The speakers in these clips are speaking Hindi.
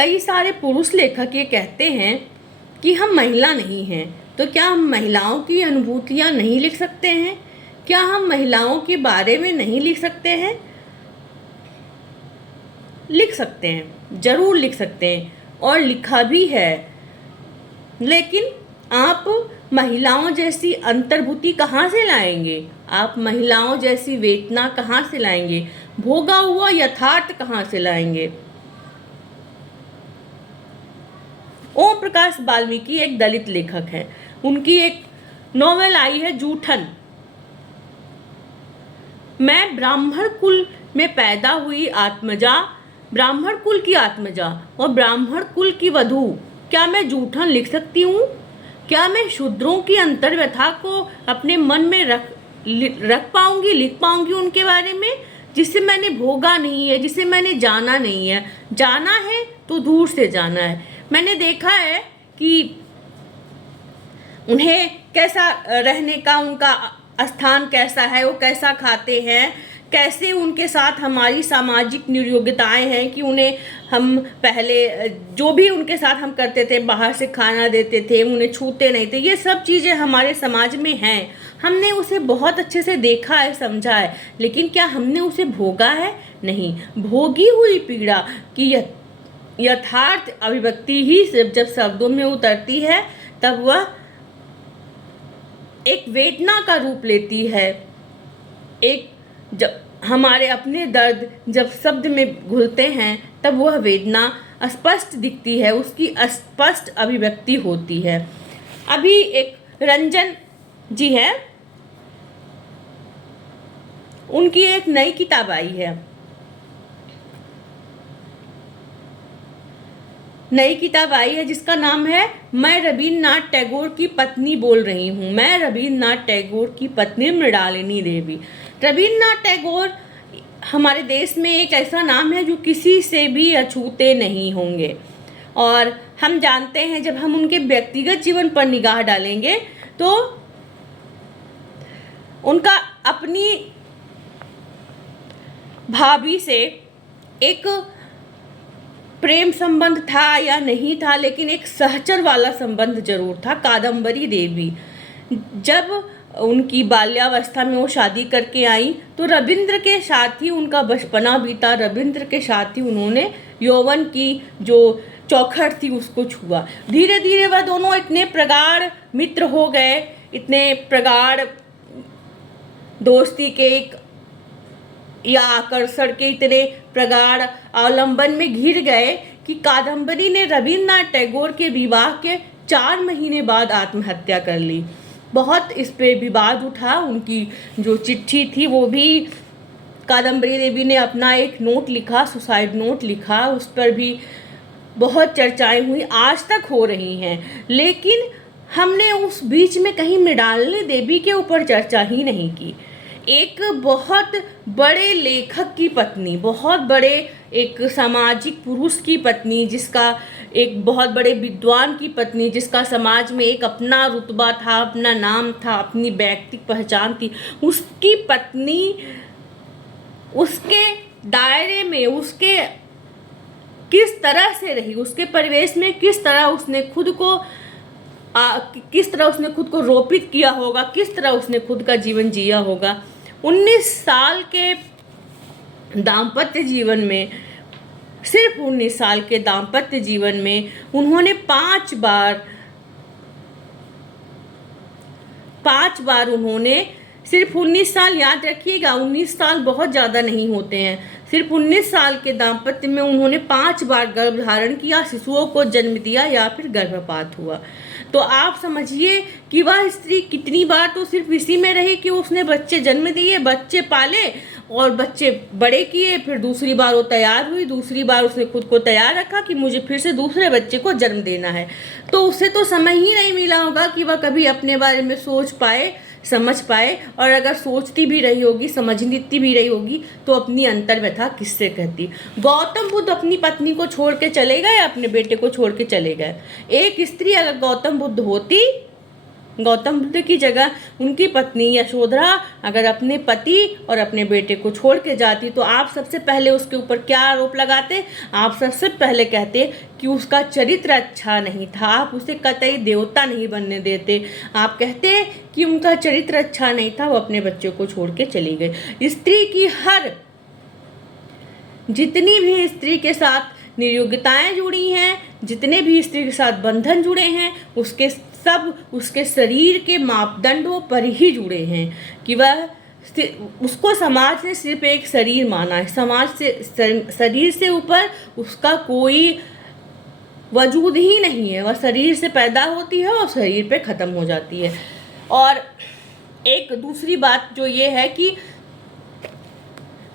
कई सारे पुरुष लेखक ये कहते हैं कि हम महिला नहीं हैं, तो क्या हम महिलाओं की अनुभूतियाँ नहीं लिख सकते हैं? क्या हम महिलाओं के बारे में नहीं लिख सकते हैं? लिख सकते हैं, ज़रूर लिख सकते हैं, और लिखा भी है। लेकिन आप महिलाओं जैसी अंतर्भूति कहाँ से लाएंगे? आप महिलाओं जैसी वेदना कहाँ से लाएंगे? भोगा हुआ यथार्थ कहाँ से लाएंगे? ओम प्रकाश वाल्मीकि एक दलित लेखक हैं। उनकी एक नॉवेल आई है जूठन। मैं ब्राह्मण कुल में पैदा हुई आत्मजा, ब्राह्मण कुल की आत्मजा और ब्राह्मण कुल की वधू, क्या मैं जूठन लिख सकती हूँ? क्या मैं शूद्रों की अंतर्व्यथा को अपने मन में रख पाऊंगी, लिख पाऊंगी उनके बारे में, जिसे मैंने भोगा नहीं है, जिसे मैंने जाना नहीं है? जाना है तो दूर से जाना है। मैंने देखा है कि उन्हें कैसा रहने का उनका स्थान कैसा है, वो कैसा खाते हैं, कैसे उनके साथ हमारी सामाजिक नियोग्यताएं हैं कि उन्हें हम पहले जो भी उनके साथ हम करते थे, बाहर से खाना देते थे, उन्हें छूते नहीं थे, ये सब चीज़ें हमारे समाज में हैं। हमने उसे बहुत अच्छे से देखा है, समझा है, लेकिन क्या हमने उसे भोगा है? नहीं। भोगी हुई पीड़ा की यथार्थ अभिव्यक्ति ही सिर्फ जब शब्दों में उतरती है तब वह एक वेदना का रूप लेती है। एक जब हमारे अपने दर्द जब शब्द में घुलते हैं तब वह वेदना स्पष्ट दिखती है, उसकी स्पष्ट अभिव्यक्ति होती है। अभी एक रंजन जी है, उनकी एक नई किताब आई है। नई किताब आई है जिसका नाम है मैं रवींद्रनाथ टैगोर की पत्नी बोल रही हूँ। मैं रवींद्रनाथ टैगोर की पत्नी मृणालिनी देवी। रवींद्रनाथ टैगोर हमारे देश में एक ऐसा नाम है जो किसी से भी अछूते नहीं होंगे, और हम जानते हैं जब हम उनके व्यक्तिगत जीवन पर निगाह डालेंगे तो उनका अपनी भाभी से एक प्रेम संबंध था या नहीं था, लेकिन एक सहचर वाला संबंध जरूर था। कादम्बरी देवी जब उनकी बाल्यावस्था में वो शादी करके आई तो रविंद्र के साथ ही उनका बचपना बीता, रविंद्र के साथ ही उन्होंने यौवन की जो चौखट थी उसको छुआ। धीरे धीरे वह दोनों इतने प्रगाढ़ मित्र हो गए, इतने प्रगाढ़ दोस्ती के एक या आकर्षण के इतने प्रगाढ़ अवलंबन में घिर गए कि कादम्बरी ने रवींद्रनाथ टैगोर के विवाह के 4 महीने बाद आत्महत्या कर ली। बहुत इस पे विवाद उठा। उनकी जो चिट्ठी थी वो भी कादम्बरी देवी ने अपना एक नोट लिखा, सुसाइड नोट लिखा, उस पर भी बहुत चर्चाएं हुई, आज तक हो रही हैं। लेकिन हमने उस बीच में कहीं मृणालिनी देवी के ऊपर चर्चा ही नहीं की। एक बहुत बड़े लेखक की पत्नी, बहुत बड़े एक सामाजिक पुरुष की पत्नी, जिसका एक बहुत बड़े विद्वान की पत्नी, जिसका समाज में एक अपना रुतबा था, अपना नाम था, अपनी व्यक्तिगत पहचान थी, उसकी पत्नी उसके दायरे में उसके किस तरह से रही, उसके परिवेश में किस तरह उसने खुद को किस तरह उसने खुद को रोपित किया होगा, किस तरह उसने खुद का जीवन जिया होगा। 19 साल के दाम्पत्य जीवन में, सिर्फ 19 साल के दाम्पत्य जीवन में उन्होंने 5 बार उन्होंने सिर्फ 19 साल, याद रखिएगा 19 साल बहुत ज़्यादा नहीं होते हैं, सिर्फ 19 साल के दाम्पत्य में उन्होंने 5 बार गर्भ धारण किया, शिशुओं को जन्म दिया या फिर गर्भपात हुआ। तो आप समझिए कि वह स्त्री कितनी बार तो सिर्फ इसी में रही कि उसने बच्चे जन्म दिए, बच्चे पाले और बच्चे बड़े किए, फिर दूसरी बार वो तैयार हुई, दूसरी बार उसने खुद को तैयार रखा कि मुझे फिर से दूसरे बच्चे को जन्म देना है। तो उसे तो समय ही नहीं मिला होगा कि वह कभी अपने बारे में सोच पाए, समझ पाए, और अगर सोचती भी रही होगी, समझती भी रही होगी, तो अपनी अंतर्व्यथा किससे कहती। गौतम बुद्ध अपनी पत्नी को छोड़ के चले गए, अपने बेटे को छोड़ के चले गए। एक स्त्री अगर गौतम बुद्ध होती, गौतम बुद्ध की जगह उनकी पत्नी यशोधरा अगर अपने पति और अपने बेटे को छोड़ के जाती तो आप सबसे पहले उसके ऊपर क्या आरोप लगाते? आप सबसे पहले कहते कि उसका चरित्र अच्छा नहीं था, आप उसे कतई देवता नहीं बनने देते। आप कहते कि उनका चरित्र अच्छा नहीं था, वो अपने बच्चों को छोड़ के चली गई। स्त्री की जितनी भी स्त्री के साथ नियोग्यताएं जुड़ी हैं, जितने भी स्त्री के साथ बंधन जुड़े हैं, उसके शरीर के मापदंडों पर ही जुड़े हैं कि वह उसको समाज ने सिर्फ एक शरीर माना है। समाज से शरीर से ऊपर उसका कोई वजूद ही नहीं है। वह शरीर से पैदा होती है और शरीर पे ख़त्म हो जाती है। और एक दूसरी बात जो ये है कि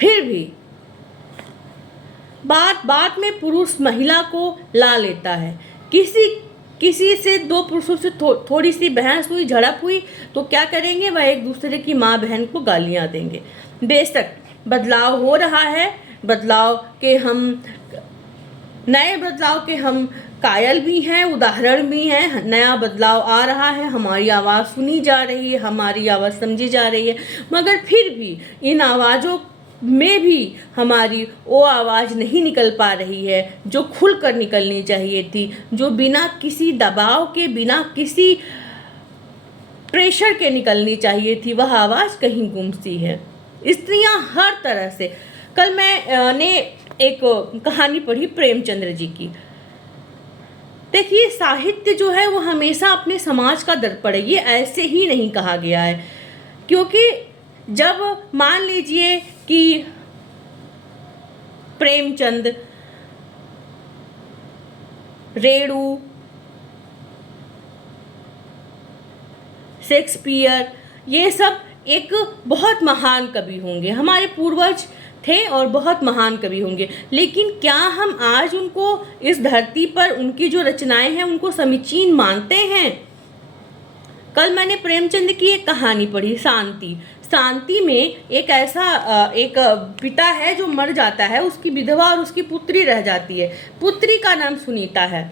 फिर भी बात में पुरुष महिला को ला लेता है। किसी से दो पुरुषों से थोड़ी सी बहस हुई, झड़प हुई तो क्या करेंगे? वह एक दूसरे की माँ बहन को गालियाँ देंगे। बेशक बदलाव हो रहा है, नए बदलाव के हम कायल भी हैं, उदाहरण भी हैं। नया बदलाव आ रहा है, हमारी आवाज़ सुनी जा रही है, हमारी आवाज़ समझी जा रही है, मगर फिर भी इन आवाज़ों में भी हमारी वो आवाज़ नहीं निकल पा रही है जो खुलकर निकलनी चाहिए थी, जो बिना किसी दबाव के, बिना किसी प्रेशर के निकलनी चाहिए थी। वह आवाज़ कहीं गुम सी है। स्त्रियां हर तरह से, कल मैंने एक कहानी पढ़ी प्रेमचंद्र जी की। देखिए, साहित्य जो है वो हमेशा अपने समाज का दर्पण है, ये ऐसे ही नहीं कहा गया है। क्योंकि जब मान लीजिए कि प्रेमचंद, रेणु, शेक्सपियर, ये सब एक बहुत महान कवि होंगे, हमारे पूर्वज थे और बहुत महान कवि होंगे, लेकिन क्या हम आज उनको इस धरती पर उनकी जो रचनाएं हैं उनको समीचीन मानते हैं? कल मैंने प्रेमचंद की एक कहानी पढ़ी, शांति में एक ऐसा एक पिता है जो मर जाता है, उसकी विधवा और उसकी पुत्री रह जाती है। पुत्री का नाम सुनीता है।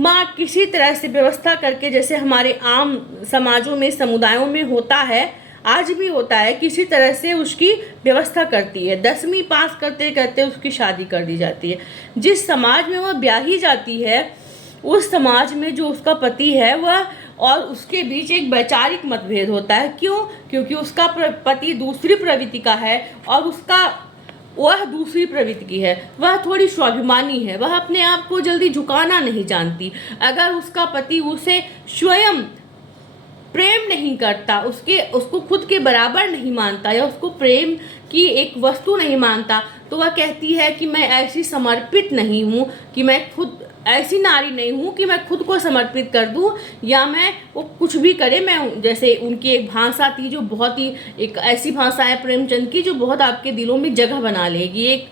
माँ किसी तरह से व्यवस्था करके, जैसे हमारे आम समाजों में, समुदायों में होता है, आज भी होता है, किसी तरह से उसकी व्यवस्था करती है। 10वीं पास करते करते उसकी शादी कर दी जाती है। जिस समाज में वह ब्याही जाती है, उस समाज में जो उसका पति है वह और उसके बीच एक वैचारिक मतभेद होता है। क्यों? क्योंकि उसका पति दूसरी प्रवृत्ति का है और वह दूसरी प्रवृत्ति की है। वह थोड़ी स्वाभिमानी है, वह अपने आप को जल्दी झुकाना नहीं जानती। अगर उसका पति उसे स्वयं प्रेम नहीं करता, उसको खुद के बराबर नहीं मानता या उसको प्रेम की एक वस्तु नहीं मानता, तो वह कहती है कि मैं ऐसी समर्पित नहीं हूँ, कि मैं खुद ऐसी नारी नहीं हूँ कि मैं खुद को समर्पित कर दूँ, या मैं वो कुछ भी करे। मैं, जैसे उनकी एक भाषा थी जो बहुत ही, एक ऐसी भाषा है प्रेमचंद की जो बहुत आपके दिलों में जगह बना लेगी। एक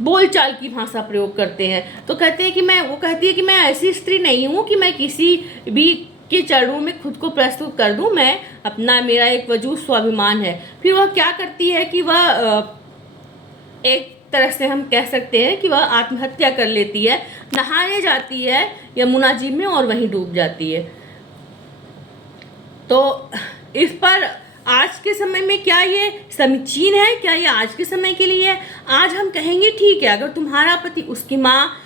बोलचाल की भाषा प्रयोग करते हैं, तो कहते हैं कि वो कहती है कि मैं ऐसी स्त्री नहीं हूँ कि मैं किसी भी के चरणों में खुद को प्रस्तुत कर दूं, मेरा एक वजूद स्वाभिमान है। फिर वह क्या करती है कि वह एक तरह से हम कह सकते हैं कि वह आत्महत्या कर लेती है, नहाने जाती है यमुना जी में और वहीं डूब जाती है। तो इस पर आज के समय में क्या ये समीचीन है? क्या ये आज के समय के लिए है? आज हम कहेंगे ठीक है, अगर तुम्हारा पति, उसकी माँ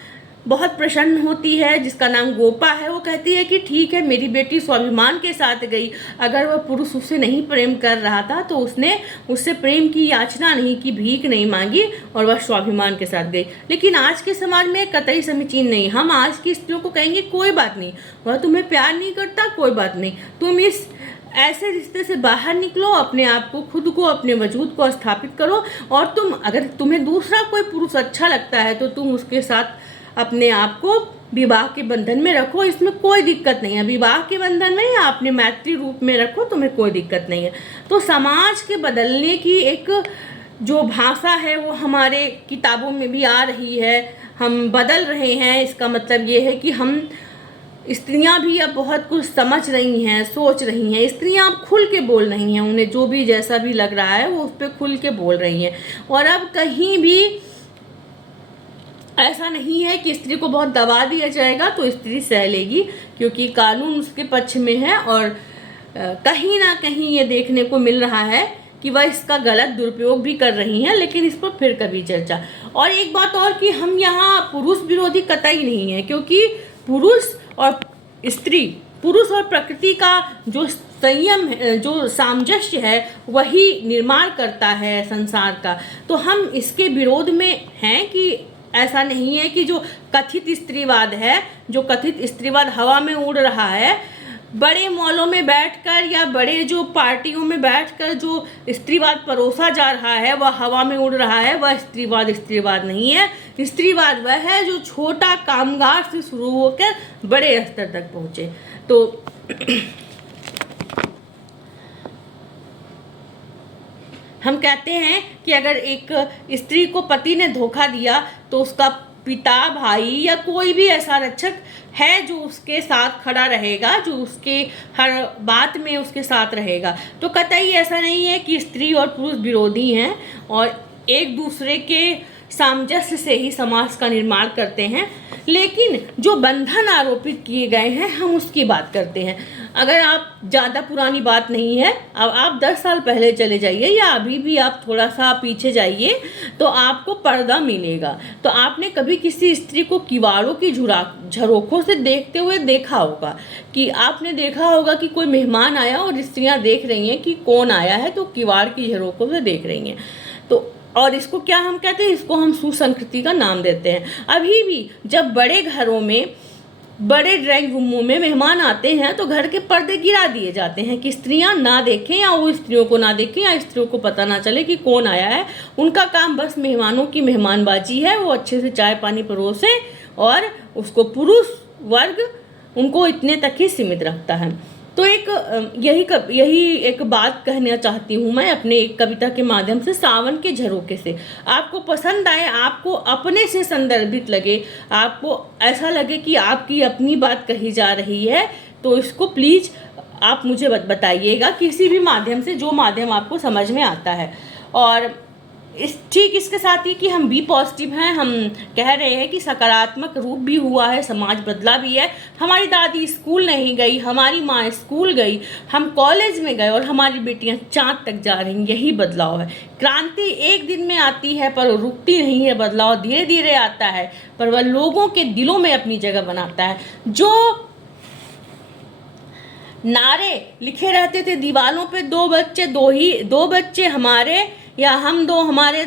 बहुत प्रसन्न होती है जिसका नाम गोपा है, वो कहती है कि ठीक है, मेरी बेटी स्वाभिमान के साथ गई। अगर वह पुरुष उससे नहीं प्रेम कर रहा था तो उसने उससे प्रेम की याचना नहीं की, भीख नहीं मांगी और वह स्वाभिमान के साथ गई। लेकिन आज के समाज में कतई समीचीन नहीं। हम आज की स्त्रियों को कहेंगे कोई बात नहीं, वह तुम्हें प्यार नहीं करता, कोई बात नहीं, तुम इस ऐसे रिश्ते से बाहर निकलो, अपने आप को, खुद को, अपने वजूद को स्थापित करो, और अगर तुम्हें दूसरा कोई पुरुष अच्छा लगता है तो तुम उसके साथ अपने आप को विवाह के बंधन में रखो, इसमें कोई दिक्कत नहीं है। विवाह के बंधन में या अपने मैत्री रूप में रखो, तुम्हें कोई दिक्कत नहीं है। तो समाज के बदलने की एक जो भाषा है वो हमारे किताबों में भी आ रही है, हम बदल रहे हैं। इसका मतलब ये है कि हम स्त्रियां भी अब बहुत कुछ समझ रही हैं, सोच रही हैं। स्त्रियां अब खुल के बोल रही हैं, उन्हें जो भी जैसा भी लग रहा है वो उस पर खुल के बोल रही हैं। और अब कहीं भी ऐसा नहीं है कि स्त्री को बहुत दबा दिया जाएगा तो स्त्री सह लेगी, क्योंकि कानून उसके पक्ष में है और कहीं ना कहीं ये देखने को मिल रहा है कि वह इसका गलत दुरुपयोग भी कर रही हैं, लेकिन इस पर फिर कभी चर्चा। और एक बात और कि हम यहाँ पुरुष विरोधी कतई नहीं है, क्योंकि पुरुष और स्त्री, पुरुष और प्रकृति का जो संयम है, जो सामंजस्य है, वही निर्माण करता है संसार का। तो हम इसके विरोध में हैं कि ऐसा नहीं है कि जो कथित स्त्रीवाद है, जो कथित स्त्रीवाद हवा में उड़ रहा है, बड़े मॉलों में बैठकर या बड़े जो पार्टियों में बैठकर जो स्त्रीवाद परोसा जा रहा है वह हवा में उड़ रहा है, वह स्त्रीवाद नहीं है। स्त्रीवाद वह है जो छोटा कामगार से शुरू होकर बड़े स्तर तक पहुँचे। तो हम कहते हैं कि अगर एक स्त्री को पति ने धोखा दिया तो उसका पिता, भाई या कोई भी ऐसा रक्षक है जो उसके साथ खड़ा रहेगा, जो उसके हर बात में उसके साथ रहेगा। तो कतई ऐसा नहीं है कि स्त्री और पुरुष विरोधी हैं और एक दूसरे के सामंजस्य से ही समाज का निर्माण करते हैं। लेकिन जो बंधन आरोपित किए गए हैं हम उसकी बात करते हैं। अगर आप ज़्यादा पुरानी बात नहीं है, अब आप 10 साल पहले चले जाइए या अभी भी आप थोड़ा सा पीछे जाइए तो आपको पर्दा मिलेगा। तो आपने कभी किसी स्त्री को किवाड़ों की झरोखों से देखते हुए देखा होगा, कि आपने देखा होगा कि कोई मेहमान आया और स्त्रियां देख रही हैं कि कौन आया है, तो किवाड़ की झरोखों से देख रही हैं। तो और इसको क्या हम कहते हैं, इसको हम सुसंस्कृति का नाम देते हैं। अभी भी जब बड़े घरों में, बड़े ड्राइंग रूमों में मेहमान आते हैं तो घर के पर्दे गिरा दिए जाते हैं कि स्त्रियां ना देखें या वो स्त्रियों को ना देखें या स्त्रियों को पता ना चले कि कौन आया है। उनका काम बस मेहमानों की मेहमानबाजी है, वो अच्छे से चाय पानी परोसे और उसको पुरुष वर्ग उनको इतने तक ही सीमित रखता है। तो यही एक बात कहना चाहती हूँ मैं अपने एक कविता के माध्यम से, सावन के झरोखे से। आपको पसंद आए, आपको अपने से संदर्भित लगे, आपको ऐसा लगे कि आपकी अपनी बात कही जा रही है, तो इसको प्लीज़ आप मुझे बताइएगा किसी भी माध्यम से, जो माध्यम आपको समझ में आता है। और ठीक इसके साथ ही कि हम बी पॉजिटिव हैं, हम कह रहे हैं कि सकारात्मक रूप भी हुआ है, समाज बदला भी है। हमारी दादी स्कूल नहीं गई, हमारी माँ स्कूल गई, हम कॉलेज में गए और हमारी बेटियां चाँद तक जा रही हैं। यही बदलाव है। क्रांति एक दिन में आती है पर रुकती नहीं है, बदलाव धीरे धीरे आता है पर वह लोगों के दिलों में अपनी जगह बनाता है। जो नारे लिखे रहते थे दीवालों पे, दो बच्चे हमारे, या हम दो हमारे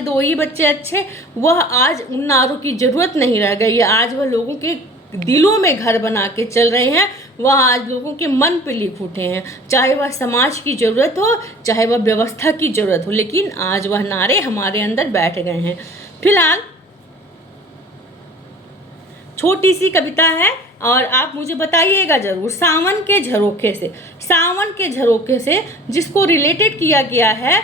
दो ही बच्चे अच्छे, वह आज उन नारों की ज़रूरत नहीं रह गई है। आज वह लोगों के दिलों में घर बना के चल रहे हैं, वह आज लोगों के मन पे लिख उठे हैं। चाहे वह समाज की ज़रूरत हो, चाहे वह व्यवस्था की ज़रूरत हो, लेकिन आज वह नारे हमारे अंदर बैठ गए हैं। फिलहाल छोटी सी कविता है और आप मुझे बताइएगा ज़रूर, सावन के झरोखे से। सावन के झरोखे से जिसको रिलेटेड किया गया है,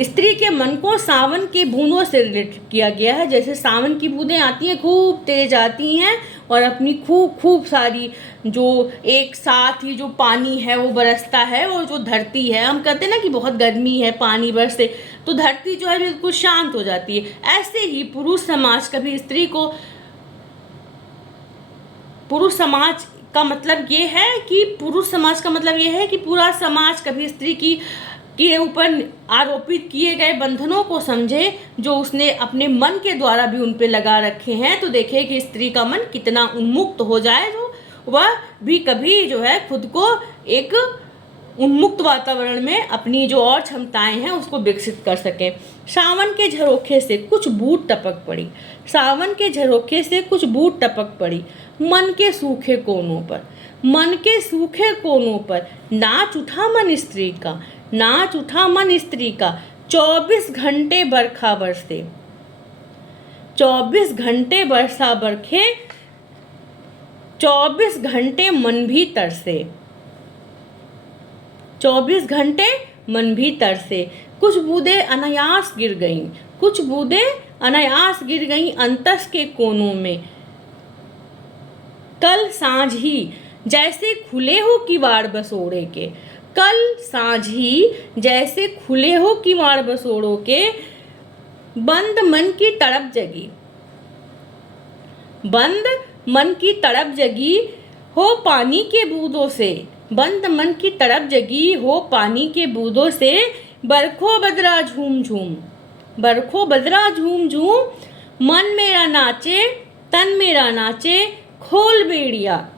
स्त्री के मन को सावन की बूंदों से रिलेटेड किया गया है। जैसे सावन की बूंदें आती हैं, खूब तेज आती हैं और अपनी खूब सारी जो एक साथ ही जो पानी है वो बरसता है, और जो धरती है, हम कहते हैं ना कि बहुत गर्मी है, पानी बरसे तो धरती जो है बिल्कुल शांत हो जाती है। ऐसे ही पुरुष समाज कभी स्त्री को, पुरुष समाज का मतलब ये है कि पूरा समाज कभी स्त्री के ऊपर आरोपित किए गए बंधनों को समझे जो उसने अपने मन के द्वारा भी उन पे लगा रखे हैं। तो देखे कि स्त्री का मन कितना उन्मुक्त हो जाए, जो वह भी कभी जो है खुद को एक उन्मुक्त वातावरण में अपनी जो और क्षमताएं हैं उसको विकसित कर सके। सावन के झरोखे से कुछ बूंद टपक पड़ी, सावन के झरोखे से कुछ बूंद टपक पड़ी, मन के सूखे कोनों पर, मन के सूखे कोनों पर नाच उठा मन स्त्री का, नाच उठा मन स्त्री का। 24 घंटे बरखा बरसे, 24 घंटे बरसा बरखे, 24 घंटे मन भी तरसे, 24 घंटे मन भी तरसे। कुछ बूंदें अनायास गिर गईं, कुछ बूंदें अनायास गिर गईं अंतस के कोनों में। कल सांझ ही जैसे खुले हो किवाड़ बसोड़े के, कल सांझ ही जैसे खुले हो किवाड़ बसोड़ों के। बंद मन की तड़प जगी, बंद मन की तड़प जगी हो पानी के बूंदों से, बंद मन की तड़प जगी हो पानी के बूंदों से, बरखो बदरा झूम झूम, बरखो बदरा झूम झूम, मन मेरा नाचे तन मेरा नाचे, खोल बेड़िया,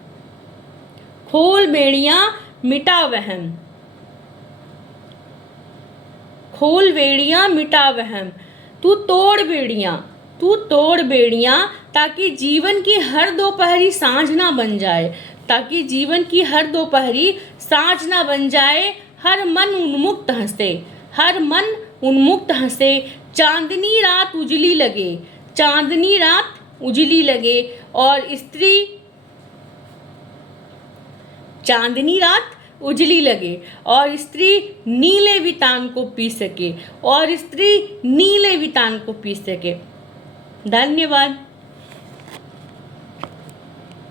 खोल बेड़िया मिटा वहम, खोल बेड़िया मिटा वहम, तू तोड़ बेड़ियां, तू तोड़ बेड़ियां, ताकि जीवन की हर दोपहरी सांझ ना बन जाए, ताकि जीवन की हर दोपहरी सांझ ना बन जाए। हर मन उन्मुक्त हंसे, हर मन उन्मुक्त हंसे, चांदनी रात उजली लगे, चांदनी रात उजली लगे, और स्त्री चांदनी रात उजली लगे, और स्त्री नीले वितान को पी सके, और स्त्री नीले वितान को पी सके। धन्यवाद।